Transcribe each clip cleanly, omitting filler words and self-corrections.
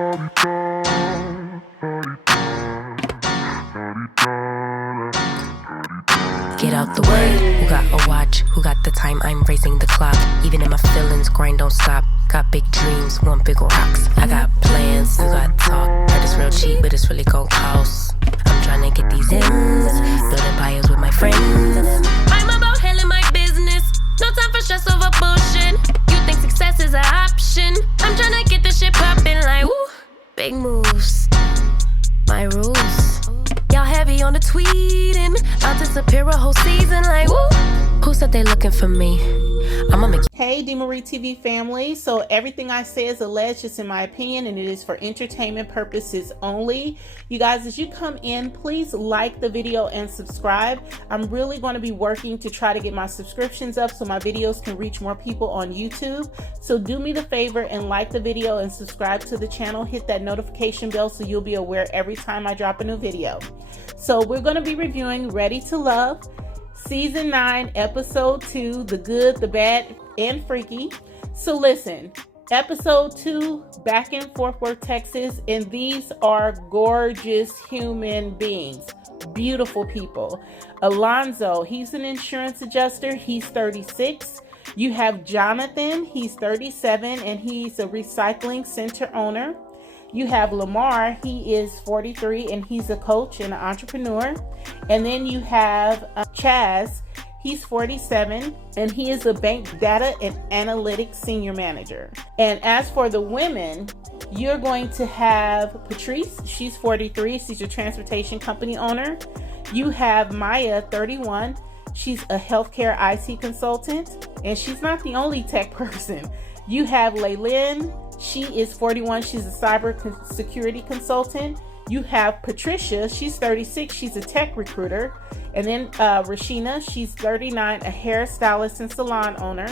Get out the way. Who got a watch? Who got the time? I'm raising the clock. Even in my feelings, grind don't stop. Got big dreams, want big rocks. I got plans, you got talk. Heard it's real cheap, but it's really gon' cost. I'm tryna get these ends, building empires with my friends. I'm about handling my business. No time for stress over bullshit. You think success is an option? I'm tryna get this shit poppin' like woo. Big moves, my rules. Y'all heavy on the tweeting. I'll disappear a whole season like woo. Who said they looking for me? I'ma make. Hey DeMarie TV family, so everything I say is alleged, just in my opinion, and it is for entertainment purposes only. You guys, as you come in, please like the video and subscribe. I'm really going to be working to try to get my subscriptions up so my videos can reach more people on YouTube. So do me the favor and like the video and subscribe to the channel. Hit that notification bell so you'll be aware every time I drop a new video. So we're going to be reviewing Ready to Love Season 9, Episode 2, The Good, the Bad, and Freaky. So listen, Episode 2, back in Fort Worth, Texas, and these are gorgeous human beings. Beautiful people. Alonzo, he's an insurance adjuster. He's 36. You have Jonathan, he's 37, and he's a recycling center owner. You have Lamar, he is 43, and he's a coach and an entrepreneur. And then you have Chaz, he's 47, and he is a bank data and analytics senior manager. And as for the women, you're going to have Patrice, she's 43, she's a transportation company owner. You have Maya, 31, she's a healthcare IT consultant, and she's not the only tech person. You have Laylin, she is 41, she's a cyber security consultant. You have Patricia, she's 36, she's a tech recruiter. And then Rashina, she's 39, a hairstylist and salon owner.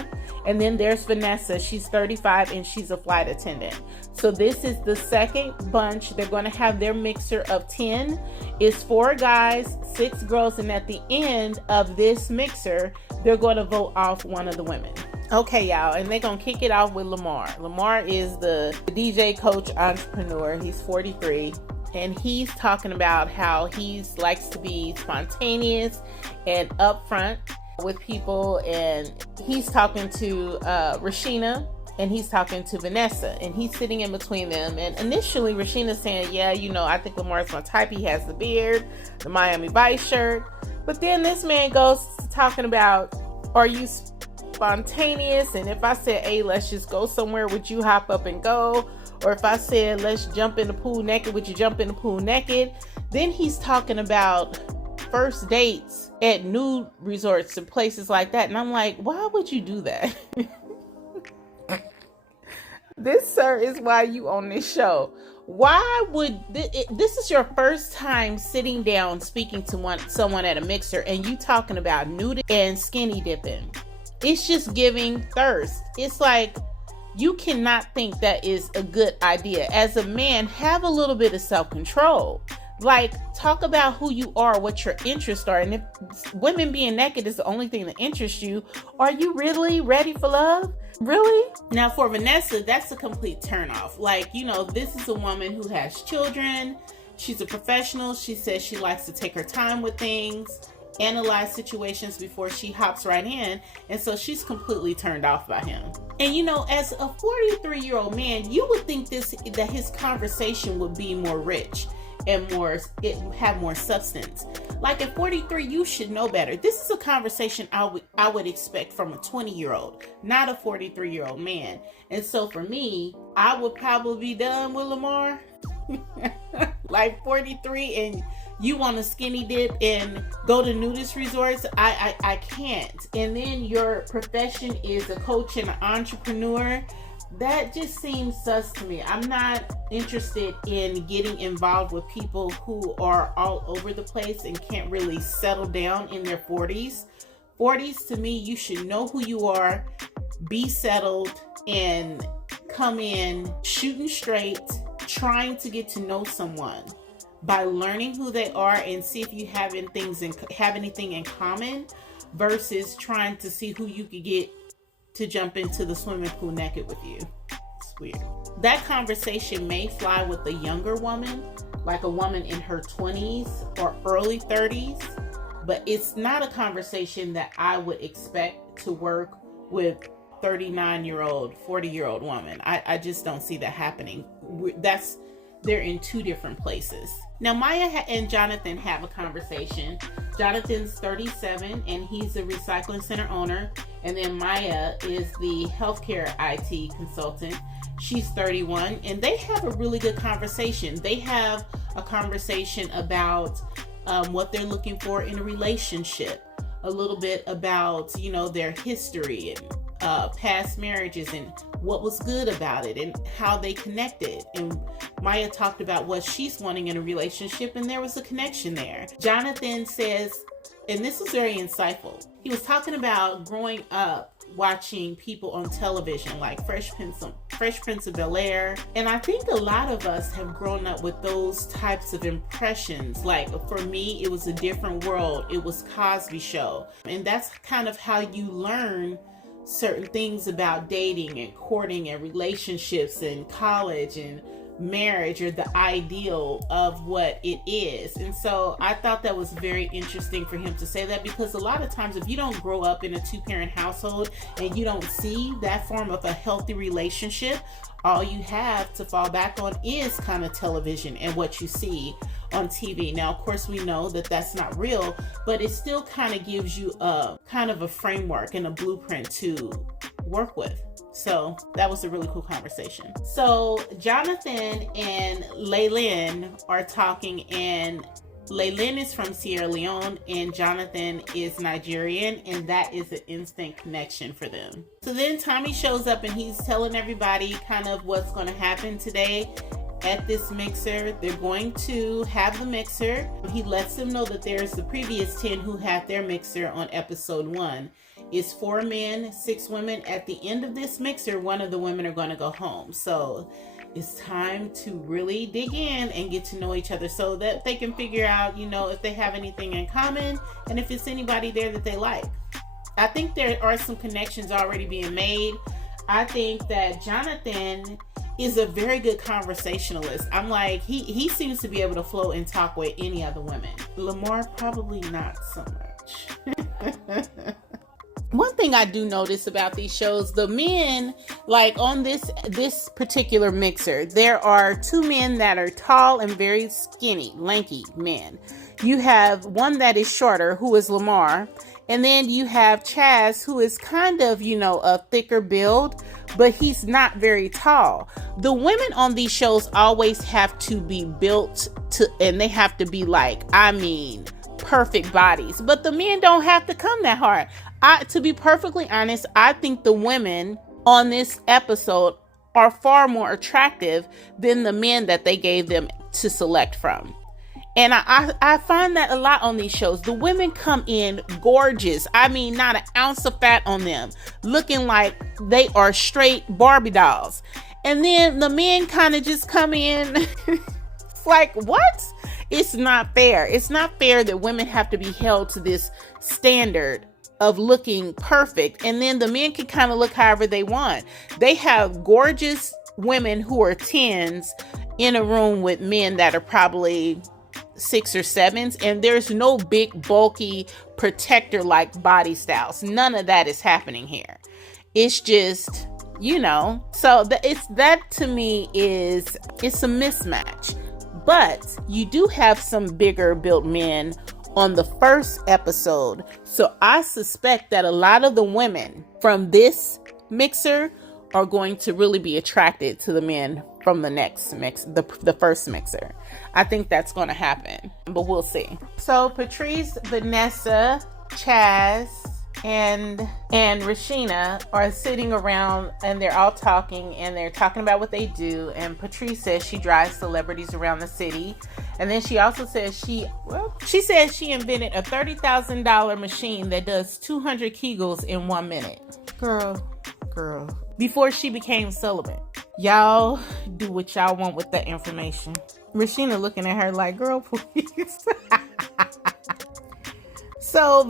And then there's Vanessa, she's 35, and she's a flight attendant. So this is the second bunch. They're going to have their mixer of 10. It's 4 guys, 6 girls, and at the end of this mixer, they're going to vote off one of the women. Okay, y'all, and they're going to kick it off with Lamar. Lamar is the DJ coach entrepreneur. He's 43. And he's talking about how he likes to be spontaneous and upfront with people. And he's talking to Rashina, and he's talking to Vanessa, and he's sitting in between them. And initially, Rashina's saying, yeah, you know, I think Lamar's my type. He has the beard, the Miami Vice shirt. But then this man goes to talking about, are you spontaneous? And if I said, hey, let's just go somewhere, would you hop up and go? Or if I said, let's jump in the pool naked, would you jump in the pool naked? Then he's talking about first dates at nude resorts and places like that. And I'm like, why would you do that? This, sir, is why you on this show. Why would this is your first time sitting down speaking to someone at a mixer, and you talking about nudity and skinny dipping? It's just giving thirst. It's like, you cannot think that is a good idea. As a man, have a little bit of self-control. Like, talk about who you are, what your interests are. And if women being naked is the only thing that interests you, are you really ready for love? Really? Now for Vanessa, that's a complete turnoff. Like, you know, this is a woman who has children. She's a professional. She says she likes to take her time with things, analyze situations before she hops right in, and so she's completely turned off by him. And you know, as a 43-year-old man, you would think that his conversation would be more rich and have more substance. Like at 43, you should know better. This is a conversation I would expect from a 20-year-old, not a 43-year-old man. And so for me, I would probably be done with Lamar. Like 43 and you want to skinny dip and go to nudist resorts? I can't. And then your profession is a coach and an entrepreneur. That just seems sus to me. I'm not interested in getting involved with people who are all over the place and can't really settle down in their 40s. 40s, to me, you should know who you are, be settled, and come in shooting straight, trying to get to know someone by learning who they are and see if you have anything in common, versus trying to see who you could get to jump into the swimming pool naked with you. weird. That conversation may fly with a younger woman, like a woman in her 20s or early 30s, but it's not a conversation that I would expect to work with 39-year-old, 40-year-old woman. I just don't see that happening. They're in two different places. Now, Maya and Jonathan have a conversation. Jonathan's 37 and he's a recycling center owner. And then Maya is the healthcare IT consultant. She's 31 and they have a really good conversation. They have a conversation about what they're looking for in a relationship, a little bit about, their history and past marriages and what was good about it and how they connected. And Maya talked about what she's wanting in a relationship, and there was a connection there. Jonathan says, and this is very insightful, he was talking about growing up watching people on television like Fresh Prince of Bel-Air. And I think a lot of us have grown up with those types of impressions. Like for me, it was A Different World. It was Cosby Show. And that's kind of how you learn certain things about dating and courting and relationships and college and marriage, or the ideal of what it is. And so I thought that was very interesting for him to say that, because a lot of times if you don't grow up in a two-parent household and you don't see that form of a healthy relationship, all you have to fall back on is kind of television and what you see on TV. Now, of course, we know that that's not real, but it still kind of gives you a kind of a framework and a blueprint to work with. So that was a really cool conversation. So Jonathan and Laylin are talking, and Laylin is from Sierra Leone and Jonathan is Nigerian, and that is an instant connection for them. So then Tommy shows up and he's telling everybody kind of what's going to happen today at this mixer. They're going to have the mixer. He lets them know that there's the previous 10 who had their mixer on episode 1. It's 4 men, 6 women. At the end of this mixer, one of the women are going to go home. So it's time to really dig in and get to know each other so that they can figure out, if they have anything in common and if it's anybody there that they like. I think there are some connections already being made. I think that Jonathan is a very good conversationalist. I'm like, he seems to be able to flow and talk with any other women. Lamar, probably not so much. One thing I do notice about these shows, the men, like on this particular mixer, there are 2 men that are tall and very skinny, lanky men. You have one that is shorter, who is Lamar, and then you have Chaz, who is kind of, a thicker build, but he's not very tall. The women on these shows always have to be built and they have to be perfect bodies, but the men don't have to come that hard. To be perfectly honest, I think the women on this episode are far more attractive than the men that they gave them to select from. And I find that a lot on these shows. The women come in gorgeous. I mean, not an ounce of fat on them, looking like they are straight Barbie dolls. And then the men kind of just come in. It's like, what? It's not fair. It's not fair that women have to be held to this standard of looking perfect, and then the men can kind of look however they want. They have gorgeous women who are 10s in a room with men that are probably 6 or 7s, and there's no big bulky protector like body styles. None of that is happening here. It's just, so that to me it's a mismatch. But you do have some bigger built men on the first episode. So I suspect that a lot of the women from this mixer are going to really be attracted to the men from the next mix, the first mixer. I think that's going to happen, but we'll see. So Patrice, Vanessa, Chaz, and Rashina are sitting around and they're all talking and they're talking about what they do. And Patrice says she drives celebrities around the city. And then she also says she says she invented a $30,000 machine that does 200 Kegels in 1 minute. Girl. Before she became celibate. Y'all do what y'all want with that information. Rashina looking at her like, girl, please. So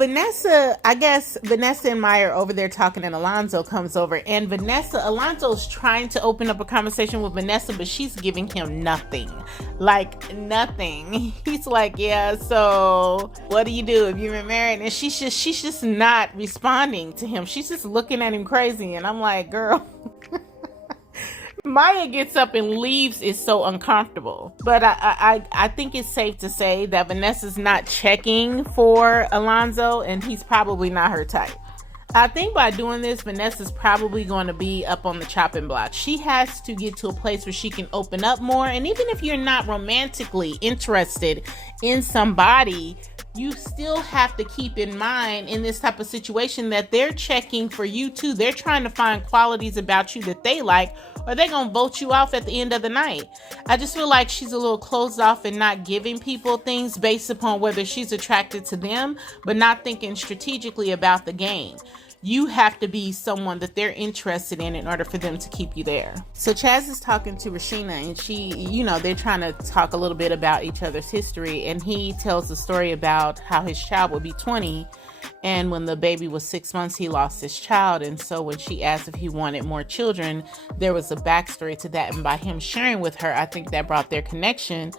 I guess Vanessa and Maya are over there talking, and Alonzo comes over, and Alonzo's trying to open up a conversation with Vanessa, but she's giving him nothing. Like nothing. He's like, yeah, so what do you do if you've been married? And she's just not responding to him. She's just looking at him crazy, and I'm like, girl. Maya gets up and leaves is so uncomfortable. But I think it's safe to say that Vanessa's not checking for Alonzo, and he's probably not her type. I think by doing this, Vanessa's probably going to be up on the chopping block. She has to get to a place where she can open up more. And even if you're not romantically interested in somebody, you still have to keep in mind in this type of situation that they're checking for you too. They're trying to find qualities about you that they like, or they're going to vote you off at the end of the night. I just feel like she's a little closed off and not giving people things based upon whether she's attracted to them, but not thinking strategically about the game. You have to be someone that they're interested in order for them to keep you there. So Chaz is talking to Rashina, and they're trying to talk a little bit about each other's history, and he tells the story about how his child will be 20, and when the baby was 6 months, he lost his child. And so when she asked if he wanted more children, there was a backstory to that, and by him sharing with her, I think that brought their connection,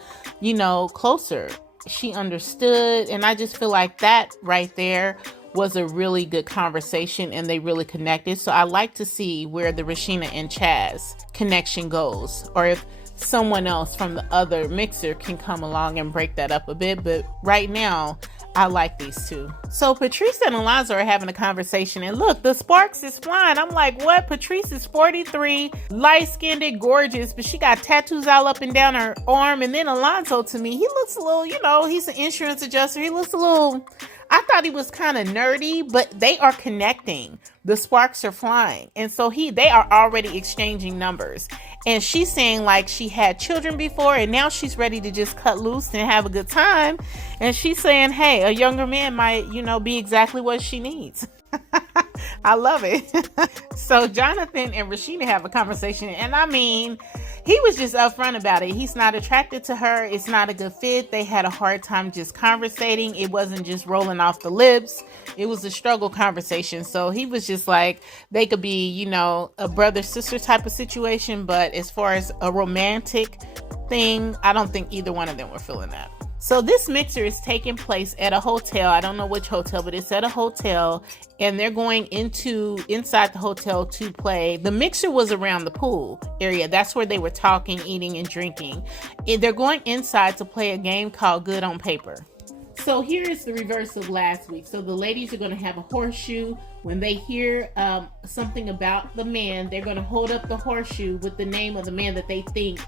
closer. She understood, and I just feel like that right there was a really good conversation, and they really connected. So I like to see where the Rashina and Chaz connection goes, or if someone else from the other mixer can come along and break that up a bit. But right now, I like these two. So Patrice and Alonzo are having a conversation, and look, the sparks is flying. I'm like, what? Patrice is 43, light-skinned, gorgeous, but she got tattoos all up and down her arm. And then Alonzo, to me, he looks a little, he's an insurance adjuster. He looks a little, I thought he was kind of nerdy, but they are connecting. The sparks are flying. And so they are already exchanging numbers. And she's saying like she had children before, and now she's ready to just cut loose and have a good time. And she's saying, hey, a younger man might, be exactly what she needs. I love it. So Jonathan and Rashina have a conversation, and I mean, he was just upfront about it. He's not attracted to her. It's not a good fit. They had a hard time just conversating. It wasn't just rolling off the lips. It was a struggle conversation. So he was just like, they could be, a brother-sister type of situation. But as far as a romantic thing, I don't think either one of them were feeling that. So this mixer is taking place at a hotel. I don't know which hotel, but it's at a hotel, and they're going inside the hotel to play. The mixer was around the pool area. That's where they were talking, eating, and drinking. And they're going inside to play a game called Good on Paper. So here is the reverse of last week. So the ladies are going to have a horseshoe. When they hear something about the man, they're going to hold up the horseshoe with the name of the man that they think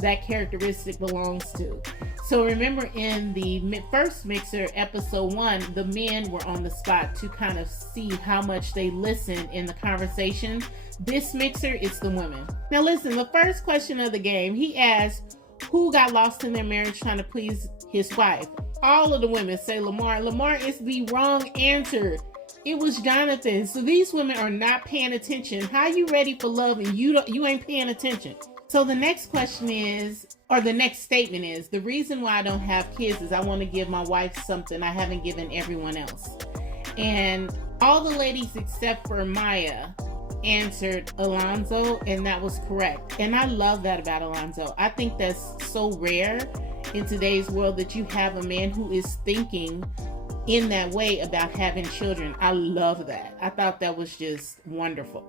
that characteristic belongs to. So remember, in the first mixer, episode 1, the men were on the spot to kind of see how much they listened in the conversation. This mixer, it's the women. Now listen, the first question of the game, he asked who got lost in their marriage trying to please his wife. All of the women say Lamar. Lamar is the wrong answer. It was Jonathan. So these women are not paying attention. How you ready for love and you ain't paying attention? So the next question is, or the next statement is, the reason why I don't have kids is I want to give my wife something I haven't given everyone else. And all the ladies except for Maya answered Alonzo, and that was correct. And I love that about Alonzo. I think that's so rare in today's world that you have a man who is thinking in that way about having children. I love that. I thought that was just wonderful.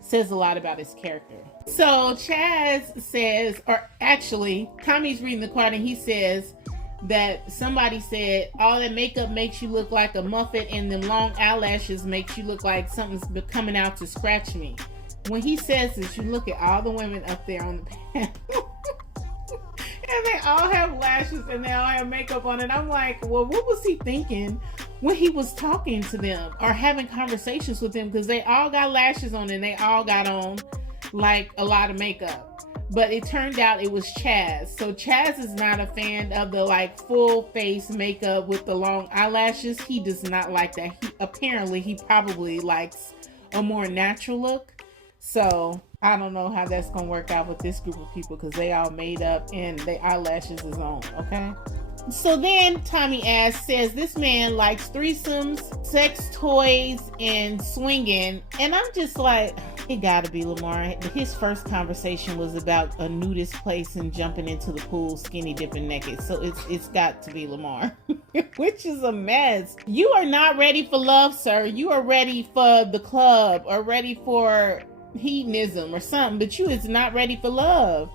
Says a lot about his character. So Chaz says, or actually, Tommy's reading the card, and he says that somebody said all that makeup makes you look like a Muppet, and them long eyelashes makes you look like something's coming out to scratch me. When he says this, you look at all the women up there on the panel. And they all have lashes and they all have makeup on it. I'm like, well, what was he thinking when he was talking to them or having conversations with them? Because they all got lashes on and they all got on like a lot of makeup. But it turned out it was Chaz. So Chaz is not a fan of the like full face makeup with the long eyelashes. He does not like that. He probably likes a more natural look. So I don't know how that's going to work out with this group of people because they all made up and their eyelashes is on, okay? So then Tommy says this man likes threesomes, sex toys, and swinging. And I'm just like, it gotta be Lamar. His first conversation was about a nudist place and jumping into the pool, skinny dipping naked. So it's got to be Lamar, which is a mess. You are not ready for love, sir. You are ready for the club or ready for hedonism or something, but you is not ready for love.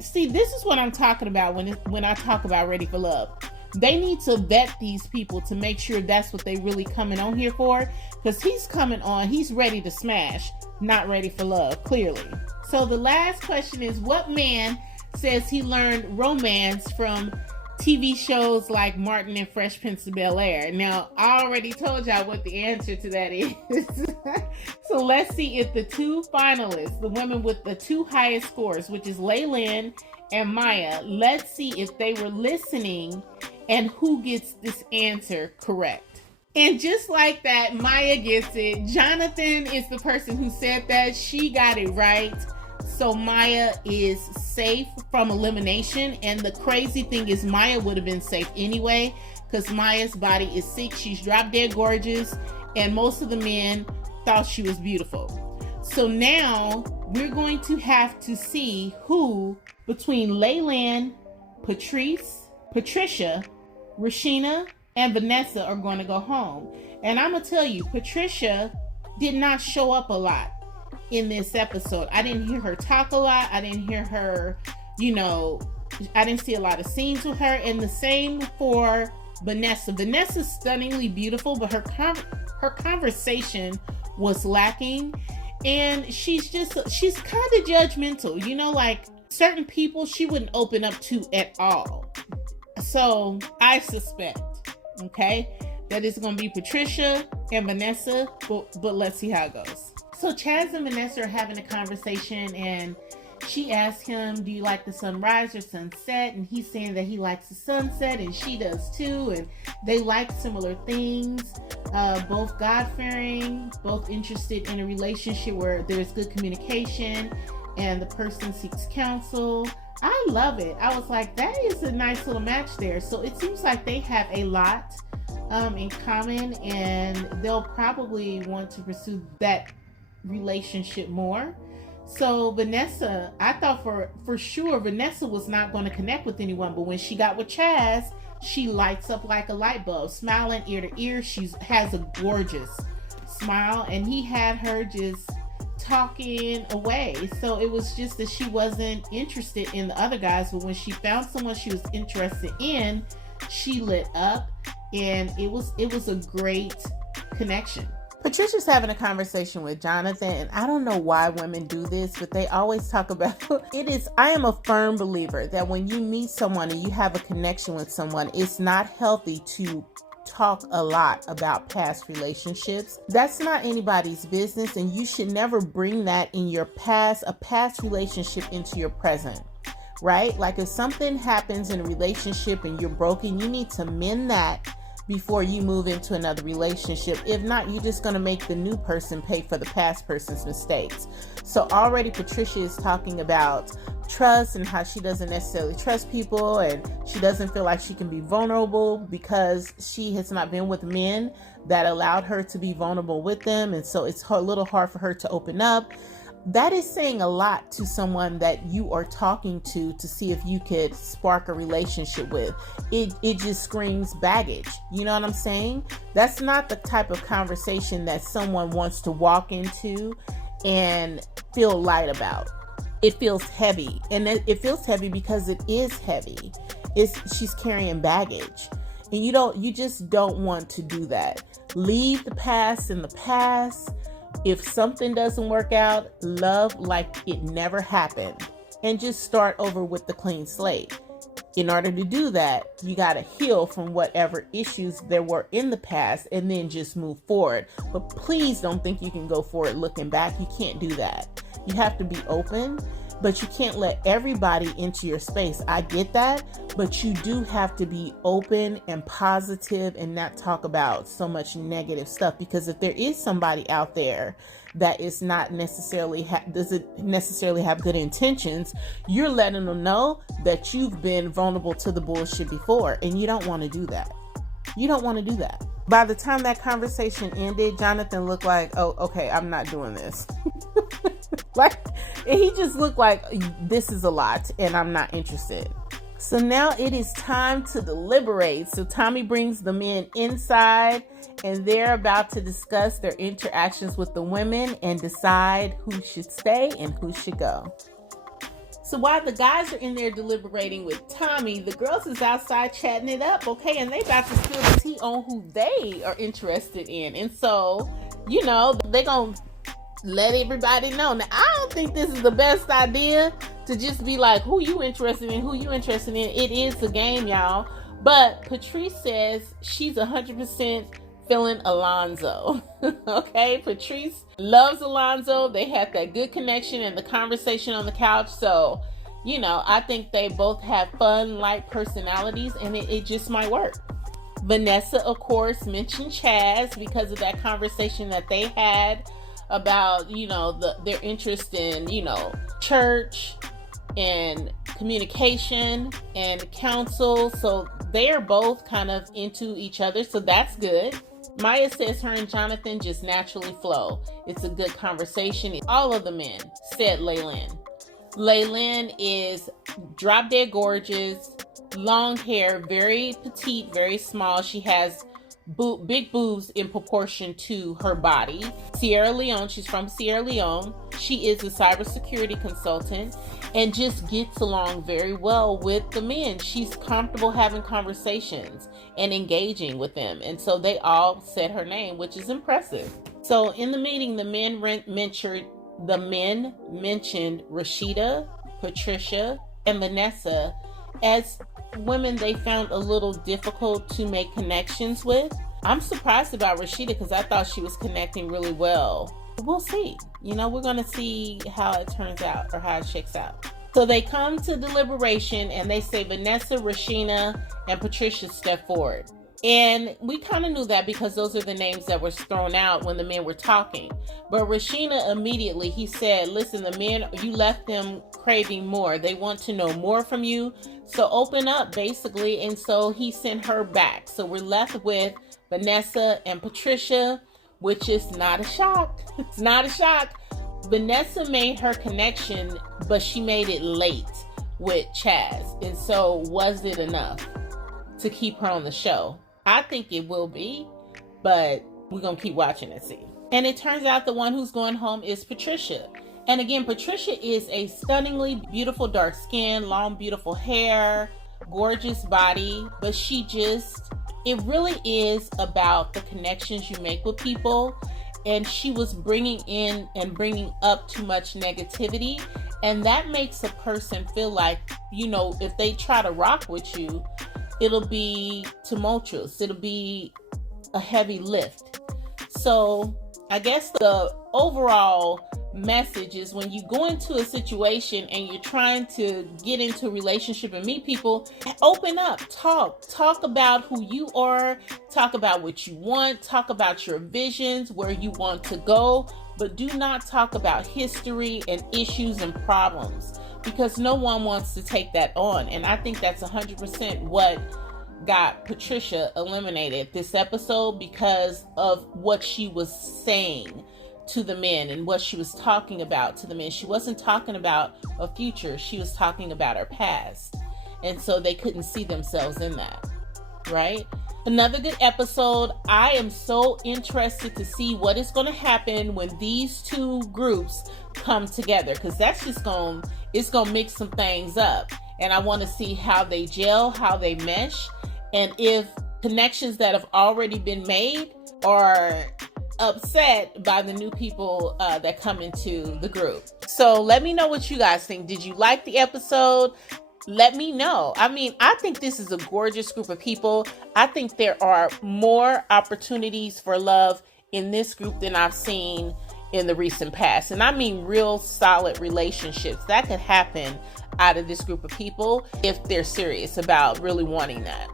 See, this is what I'm talking about when I talk about ready for love. They need to vet these people to make sure that's what they really coming on here for, because he's coming on, he's ready to smash, not ready for love, clearly. So the last question is, what man says he learned romance from TV shows like Martin and Fresh Prince of Bel-Air? Now, I already told y'all what the answer to that is. So let's see if the two finalists, the women with the two highest scores, which is Laylin and Maya, let's see if they were listening and who gets this answer correct. And just like that, Maya gets it. Jonathan is the person who said that. She got it right. So Maya is safe from elimination. And the crazy thing is Maya would have been safe anyway, because Maya's body is sick. She's drop dead gorgeous. And most of the men thought she was beautiful. So now we're going to have to see who between Laylin, Patricia, Rashina, and Vanessa are going to go home. And I'm going to tell you, Patricia did not show up a lot in this episode. I didn't hear her talk a lot. I didn't hear her, I didn't see a lot of scenes with her. And the same for Vanessa. Vanessa's stunningly beautiful, but her conversation was lacking. And she's kind of judgmental, like certain people she wouldn't open up to at all. So I suspect, that it's going to be Patricia and Vanessa, but let's see how it goes. So Chaz and Vanessa are having a conversation, and she asks him, do you like the sunrise or sunset? And he's saying that he likes the sunset, and she does too, and they like similar things, both God-fearing, both interested in a relationship where there's good communication and the person seeks counsel. I love it. I was like, that is a nice little match there. So it seems like they have a lot in common, and they'll probably want to pursue that relationship more. So Vanessa, I thought for sure Vanessa was not going to connect with anyone, but when she got with Chaz, she lights up like a light bulb, smiling ear to ear. She has a gorgeous smile, and he had her just talking away. So it was just that she wasn't interested in the other guys, but when she found someone she was interested in, she lit up, and it was a great connection. Patricia's having a conversation with Jonathan, and I don't know why women do this, but they always talk about I am a firm believer that when you meet someone and you have a connection with someone, it's not healthy to talk a lot about past relationships. That's not anybody's business, and you should never bring that in your past, a past relationship, into your present, right? Like if something happens in a relationship and you're broken, you need to mend that before you move into another relationship. If not, you're just going to make the new person pay for the past person's mistakes. So already Patricia is talking about trust and how she doesn't necessarily trust people, and she doesn't feel like she can be vulnerable because she has not been with men that allowed her to be vulnerable with them, and so it's a little hard for her to open up. That is saying a lot to someone that you are talking to see if you could spark a relationship with. It just screams baggage. You know what I'm saying? That's not the type of conversation that someone wants to walk into and feel light about. It feels heavy, and it feels heavy because it is heavy. She's carrying baggage, and you just don't want to do that. Leave the past in the past. If something doesn't work out, love like it never happened, and just start over with the clean slate. In order to do that, you got to heal from whatever issues there were in the past and then just move forward. But please don't think you can go forward looking back. You can't do that. You have to be open but you can't let everybody into your space. I get that, but you do have to be open and positive and not talk about so much negative stuff, because if there is somebody out there that is not necessarily doesn't necessarily have good intentions, you're letting them know that you've been vulnerable to the bullshit before, and you don't want to do that. You don't want to do that. By the time that conversation ended, Jonathan looked like, oh, okay, I'm not doing this. Like, he just looked like, this is a lot and I'm not interested. So now it is time to deliberate. So Tommy brings the men inside, and they're about to discuss their interactions with the women and decide who should stay and who should go. So while the guys are in there deliberating with Tommy, the girls is outside chatting it up, okay? And they about to spill the tea on who they are interested in. And so, you know, they're going to let everybody know. Now, I don't think this is the best idea to just be like, who you interested in, who you interested in. It is a game, y'all. But Patrice says she's 100% feeling Alonzo. Okay, Patrice loves Alonzo. They had that good connection and the conversation on the couch. So, you know, I think they both have fun, light personalities, and it just might work. Vanessa, of course, mentioned Chaz because of that conversation that they had about, you know, their interest in, you know, church and communication and counsel. So they are both kind of into each other. So that's good. Maya says her and Jonathan just naturally flow. It's a good conversation. All of the men said Laylin. Laylin is drop dead gorgeous, long hair, very petite, very small. She has big boobs in proportion to her body. Sierra Leone, she's from Sierra Leone. She is a cybersecurity consultant and just gets along very well with the men. She's comfortable having conversations and engaging with them. And so they all said her name, which is impressive. So in the meeting, the men mentioned Rashida, Patricia, and Vanessa as women they found a little difficult to make connections with. I'm surprised about Rashida because I thought she was connecting really well. We'll see. You know, we're going to see how it turns out or how it shakes out. So they come to deliberation and they say Vanessa, Rashina, and Patricia step forward. And we kind of knew that because those are the names that were thrown out when the men were talking. But Rashina immediately, he said, listen, the men, you left them craving more. They want to know more from you. So open up, basically. And so he sent her back. So we're left with Vanessa and Patricia, which is not a shock. It's not a shock. Vanessa made her connection, but she made it late with Chaz. And so was it enough to keep her on the show? I think it will be, but we're going to keep watching and see. And it turns out the one who's going home is Patricia. And again, Patricia is a stunningly beautiful dark skin, long, beautiful hair, gorgeous body, but it really is about the connections you make with people. And she was bringing in and bringing up too much negativity. And that makes a person feel like, you know, if they try to rock with you, it'll be tumultuous. It'll be a heavy lift. So I guess the overall message is when you go into a situation and you're trying to get into a relationship and meet people, open up, talk about who you are, talk about what you want, talk about your visions, where you want to go, but do not talk about history and issues and problems, because no one wants to take that on. And I think that's 100% what got Patricia eliminated this episode, because of what she was saying to the men and what she was talking about to the men. She wasn't talking about a future. She was talking about her past. And so they couldn't see themselves in that, right? Another good episode. I am so interested to see what is going to happen when these two groups come together, because that's just it's going to mix some things up. And I want to see how they gel, how they mesh, and if connections that have already been made are upset by the new people that come into the group. So let me know what you guys think. Did you like the episode? Let me know. I mean, I think this is a gorgeous group of people. I think there are more opportunities for love in this group than I've seen in the recent past. And I mean real solid relationships that could happen out of this group of people if they're serious about really wanting that.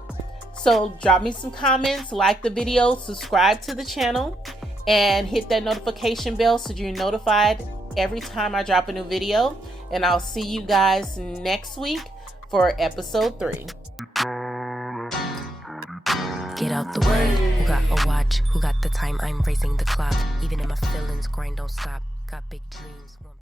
So drop me some comments, like the video, subscribe to the channel, and hit that notification bell so you're notified every time I drop a new video. And I'll see you guys next week for episode 3. Get out the way. Who got a watch? Who got the time? I'm raising the clock. Even if my feelings grind don't stop. Got big dreams.